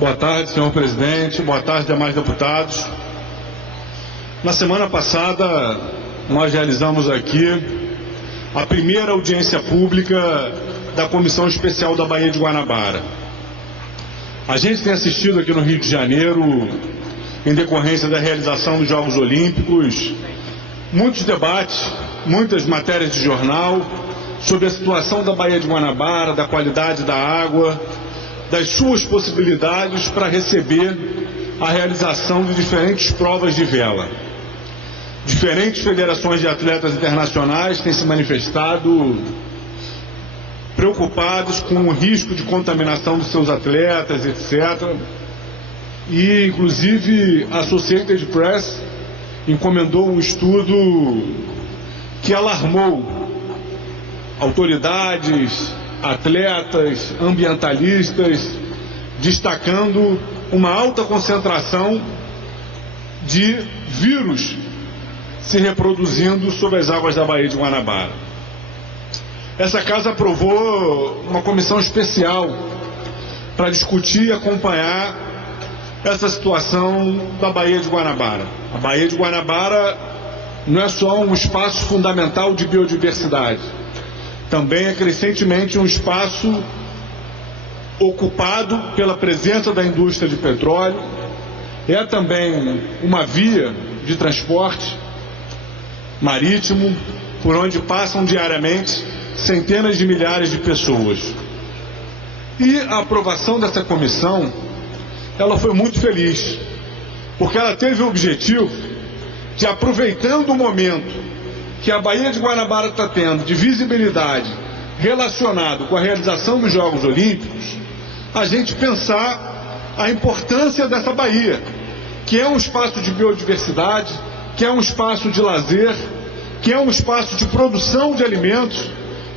Boa tarde, senhor presidente. Boa tarde, demais deputados. Na semana passada, nós realizamos aqui a primeira audiência pública da Comissão Especial da Baía de Guanabara. A gente tem assistido aqui no Rio de Janeiro, em decorrência da realização dos Jogos Olímpicos, muitos debates, muitas matérias de jornal sobre a situação da Baía de Guanabara, da qualidade da água, das suas possibilidades para receber a realização de diferentes provas de vela. Diferentes federações de atletas internacionais têm se manifestado preocupados com o risco de contaminação dos seus atletas, etc. E, inclusive, a Associated Press encomendou um estudo que alarmou autoridades, atletas, ambientalistas, destacando uma alta concentração de vírus se reproduzindo sobre as águas da Baía de Guanabara. Essa casa aprovou uma comissão especial para discutir e acompanhar essa situação da Baía de Guanabara. A Baía de Guanabara não é só um espaço fundamental de biodiversidade, também é crescentemente um espaço ocupado pela presença da indústria de petróleo, é também uma via de transporte marítimo por onde passam diariamente centenas de milhares de pessoas. E a aprovação dessa comissão, ela foi muito feliz, porque ela teve o objetivo de, aproveitando o momento que a Baía de Guanabara está tendo de visibilidade relacionado com a realização dos Jogos Olímpicos, a gente pensar a importância dessa baía, que é um espaço de biodiversidade, que é um espaço de lazer, que é um espaço de produção de alimentos,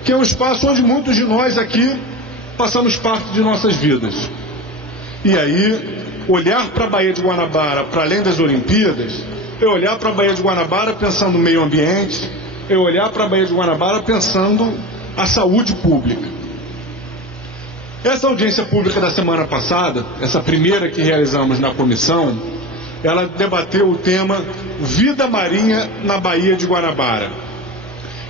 que é um espaço onde muitos de nós aqui passamos parte de nossas vidas. E aí, olhar para a Baía de Guanabara, para além das Olimpíadas, é olhar para a Baía de Guanabara pensando no meio ambiente, é olhar para a Baía de Guanabara pensando a saúde pública. Essa audiência pública da semana passada, essa primeira que realizamos na comissão, ela debateu o tema Vida Marinha na Baía de Guanabara.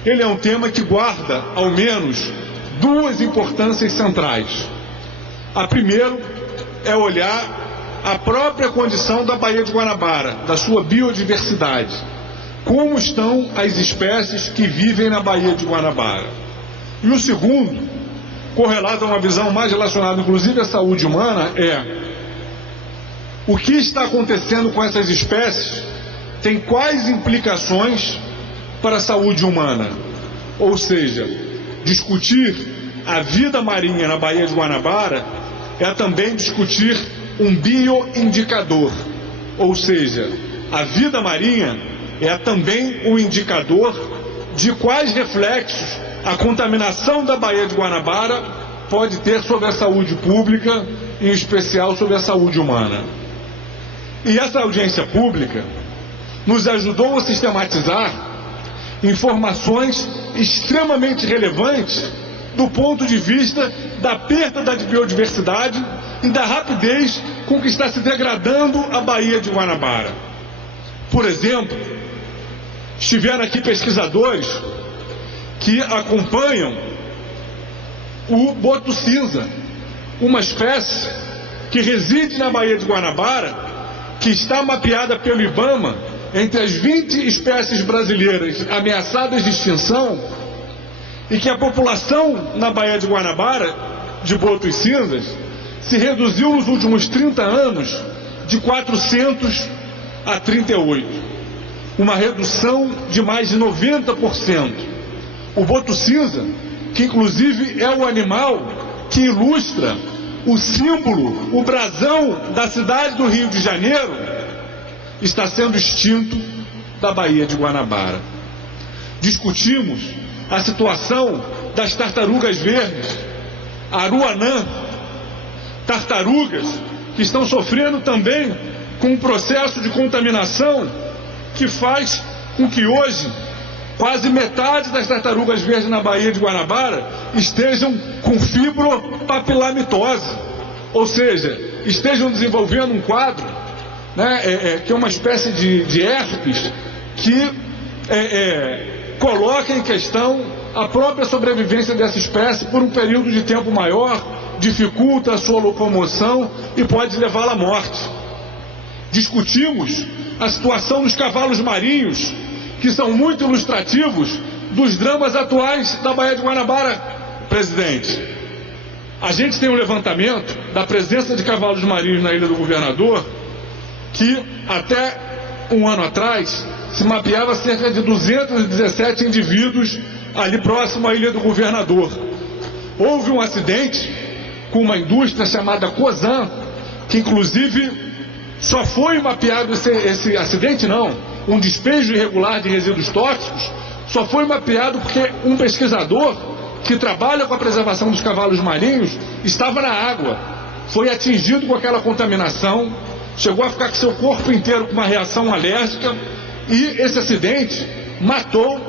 Ele é um tema que guarda, ao menos, duas importâncias centrais. A primeira é olhar a própria condição da Baía de Guanabara, da sua biodiversidade. Como estão as espécies que vivem na Baía de Guanabara? E o segundo, correlato a uma visão mais relacionada, inclusive, à saúde humana, é o que está acontecendo com essas espécies, tem quais implicações para a saúde humana. Ou seja, discutir a vida marinha na Baía de Guanabara é também discutir um bioindicador, ou seja, a vida marinha é também um indicador de quais reflexos a contaminação da Baía de Guanabara pode ter sobre a saúde pública, em especial sobre a saúde humana. E essa audiência pública nos ajudou a sistematizar informações extremamente relevantes do ponto de vista da perda da biodiversidade e da rapidez com que está se degradando a Baía de Guanabara. Por exemplo, estiveram aqui pesquisadores que acompanham o boto cinza, uma espécie que reside na Baía de Guanabara, que está mapeada pelo IBAMA entre as 20 espécies brasileiras ameaçadas de extinção, e que a população na Baía de Guanabara, de botos cinzas, se reduziu nos últimos 30 anos de 400 a 38. Uma redução de mais de 90%. O boto cinza, que inclusive é o animal que ilustra o símbolo, o brasão da cidade do Rio de Janeiro, está sendo extinto da Baía de Guanabara. Discutimos a situação das tartarugas verdes, aruanã, tartarugas que estão sofrendo também com um processo de contaminação que faz com que hoje quase metade das tartarugas verdes na Baía de Guanabara estejam com fibropapilamitose, ou seja, estejam desenvolvendo um quadro, né, que é uma espécie de herpes, que coloca em questão a própria sobrevivência dessa espécie por um período de tempo maior, dificulta a sua locomoção e pode levá-la à morte. Discutimos a situação dos cavalos marinhos, que são muito ilustrativos dos dramas atuais da Baía de Guanabara, presidente. A gente tem um levantamento da presença de cavalos marinhos na Ilha do Governador, que até um ano atrás se mapeava cerca de 217 indivíduos ali próximo à Ilha do Governador. Houve um acidente com uma indústria chamada Cosan, que inclusive só foi mapeado esse acidente, um despejo irregular de resíduos tóxicos, só foi mapeado porque um pesquisador que trabalha com a preservação dos cavalos marinhos estava na água, foi atingido com aquela contaminação, chegou a ficar com seu corpo inteiro com uma reação alérgica, e esse acidente matou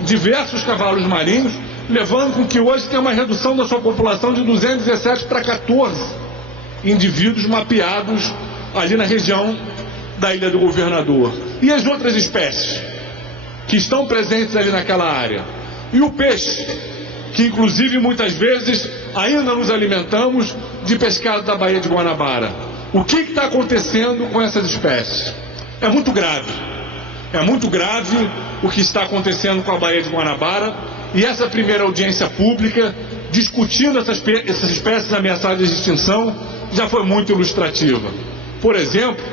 diversos cavalos marinhos, levando com que hoje tem uma redução da sua população de 217 para 14 indivíduos mapeados ali na região da Ilha do Governador. E as outras espécies que estão presentes ali naquela área? E o peixe, que inclusive muitas vezes ainda nos alimentamos de pescado da Baía de Guanabara. O que está acontecendo com essas espécies? É muito grave o que está acontecendo com a Baía de Guanabara, e essa primeira audiência pública discutindo essas espécies ameaçadas de extinção já foi muito ilustrativa. Por exemplo,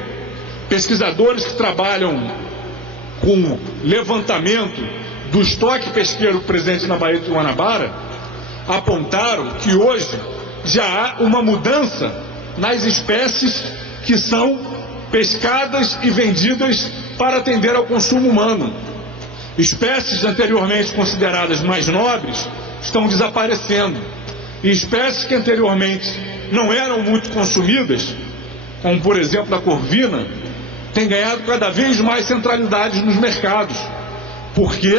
pesquisadores que trabalham com levantamento do estoque pesqueiro presente na Baía de Guanabara apontaram que hoje já há uma mudança nas espécies que são pescadas e vendidas para atender ao consumo humano. Espécies anteriormente consideradas mais nobres estão desaparecendo, e espécies que anteriormente não eram muito consumidas, como por exemplo a corvina, têm ganhado cada vez mais centralidade nos mercados, porque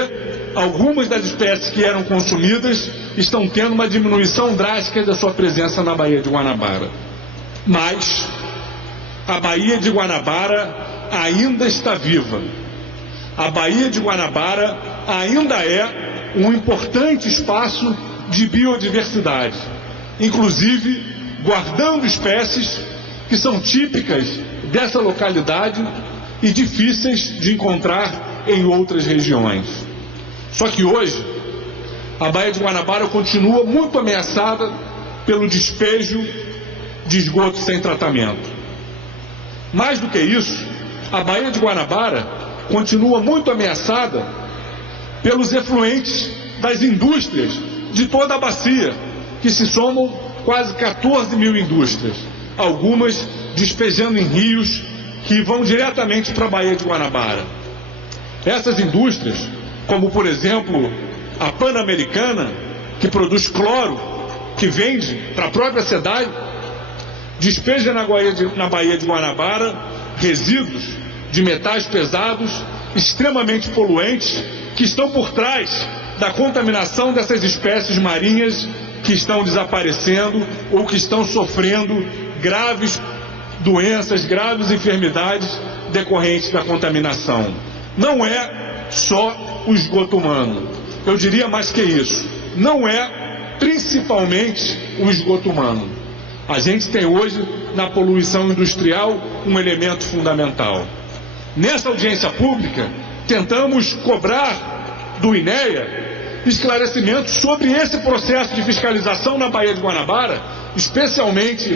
algumas das espécies que eram consumidas estão tendo uma diminuição drástica da sua presença na Baía de Guanabara. Mas a Baía de Guanabara ainda está viva. A Baía de Guanabara ainda é um importante espaço de biodiversidade, inclusive guardando espécies que são típicas dessa localidade e difíceis de encontrar em outras regiões. Só que hoje a Baía de Guanabara continua muito ameaçada pelo despejo de esgoto sem tratamento. Mais do que isso, a Baía de Guanabara continua muito ameaçada pelos efluentes das indústrias de toda a bacia, que se somam quase 14 mil indústrias, algumas despejando em rios que vão diretamente para a Baía de Guanabara. Essas indústrias, como por exemplo a Pan-Americana, que produz cloro, que vende para a própria SEDAI, despeja na Baía de Guanabara resíduos de metais pesados, extremamente poluentes, que estão por trás da contaminação dessas espécies marinhas que estão desaparecendo ou que estão sofrendo graves doenças, graves enfermidades decorrentes da contaminação. Não é só o esgoto humano, eu diria mais que isso, não é principalmente o esgoto humano. A gente tem hoje na poluição industrial um elemento fundamental. Nessa audiência pública, tentamos cobrar do INEA esclarecimentos sobre esse processo de fiscalização na Baía de Guanabara, especialmente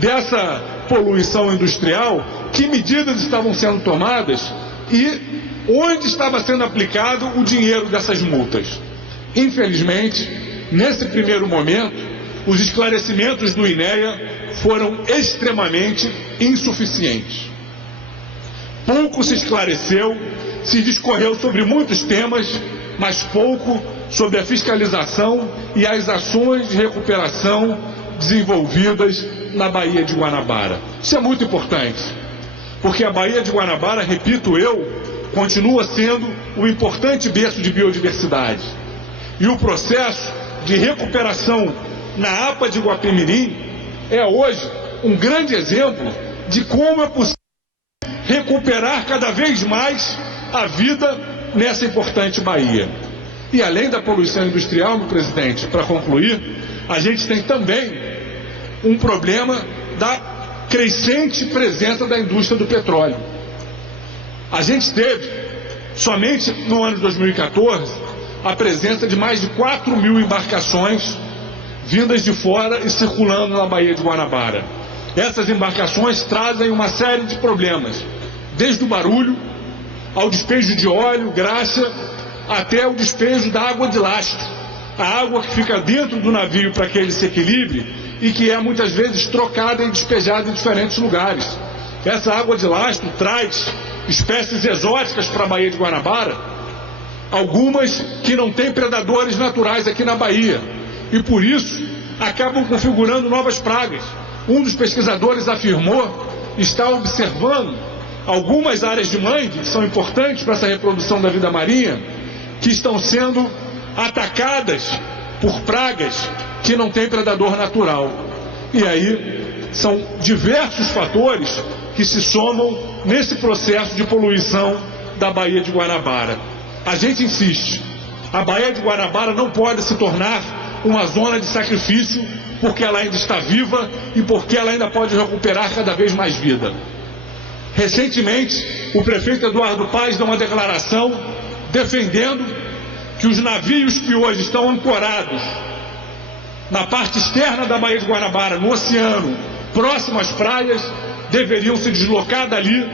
dessa poluição industrial, que medidas estavam sendo tomadas e onde estava sendo aplicado o dinheiro dessas multas. Infelizmente, nesse primeiro momento, os esclarecimentos do INEA foram extremamente insuficientes. Pouco se esclareceu, se discorreu sobre muitos temas, mas pouco sobre a fiscalização e as ações de recuperação desenvolvidas na Baía de Guanabara. Isso é muito importante, porque a Baía de Guanabara, repito eu, continua sendo um importante berço de biodiversidade. E o processo de recuperação na APA de Guapimirim é hoje um grande exemplo de como é possível recuperar cada vez mais a vida nessa importante baía. E além da poluição industrial, meu presidente, para concluir, a gente tem também um problema da crescente presença da indústria do petróleo. A gente teve, somente no ano de 2014, a presença de mais de 4.000 embarcações vindas de fora e circulando na Baía de Guanabara. Essas embarcações trazem uma série de problemas, desde o barulho, ao despejo de óleo, graxa, até o despejo da água de lastro, a água que fica dentro do navio para que ele se equilibre e que é muitas vezes trocada e despejada em diferentes lugares. Essa água de lastro traz espécies exóticas para a Baía de Guanabara, algumas que não têm predadores naturais aqui na Baía, e por isso acabam configurando novas pragas. Um dos pesquisadores afirmou estar observando algumas áreas de mangue, que são importantes para essa reprodução da vida marinha, que estão sendo atacadas por pragas que não têm predador natural. E aí são diversos fatores que se somam nesse processo de poluição da Baía de Guanabara. A gente insiste, a Baía de Guanabara não pode se tornar uma zona de sacrifício, porque ela ainda está viva e porque ela ainda pode recuperar cada vez mais vida. Recentemente, o prefeito Eduardo Paes deu uma declaração defendendo que os navios que hoje estão ancorados na parte externa da Baía de Guanabara, no oceano, próximo às praias, deveriam se deslocar dali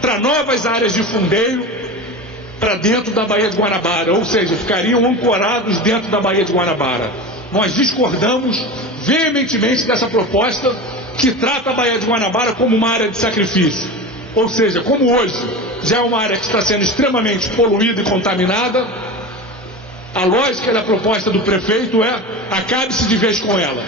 para novas áreas de fundeio para dentro da Baía de Guanabara, ou seja, ficariam ancorados dentro da Baía de Guanabara. Nós discordamos veementemente dessa proposta que trata a Baía de Guanabara como uma área de sacrifício. Ou seja, como hoje já é uma área que está sendo extremamente poluída e contaminada, a lógica da proposta do prefeito é acabe-se de vez com ela.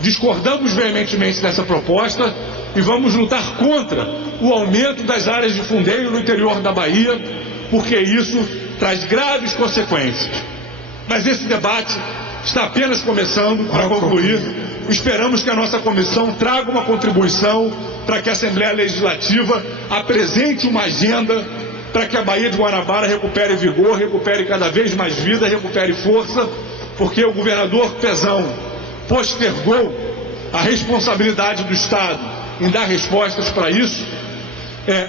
Discordamos veementemente dessa proposta e vamos lutar contra o aumento das áreas de fundeio no interior da Bahia, porque isso traz graves consequências. Mas esse debate está apenas começando. Para concluir, esperamos que a nossa comissão traga uma contribuição para que a Assembleia Legislativa apresente uma agenda para que a Baía de Guanabara recupere vigor, recupere cada vez mais vida, recupere força, porque o governador Pezão postergou a responsabilidade do Estado em dar respostas para isso,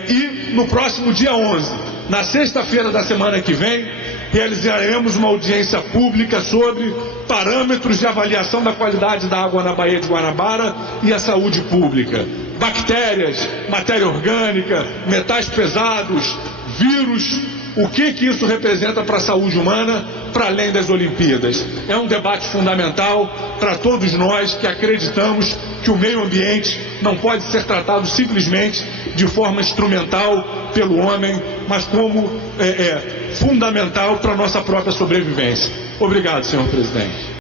e no próximo dia 11, na sexta-feira da semana que vem, realizaremos uma audiência pública sobre parâmetros de avaliação da qualidade da água na Baía de Guanabara e a saúde pública. Bactérias, matéria orgânica, metais pesados, vírus, o que isso representa para a saúde humana, para além das Olimpíadas. É um debate fundamental para todos nós que acreditamos que o meio ambiente não pode ser tratado simplesmente de forma instrumental pelo homem, mas como fundamental para a nossa própria sobrevivência. Obrigado, senhor presidente.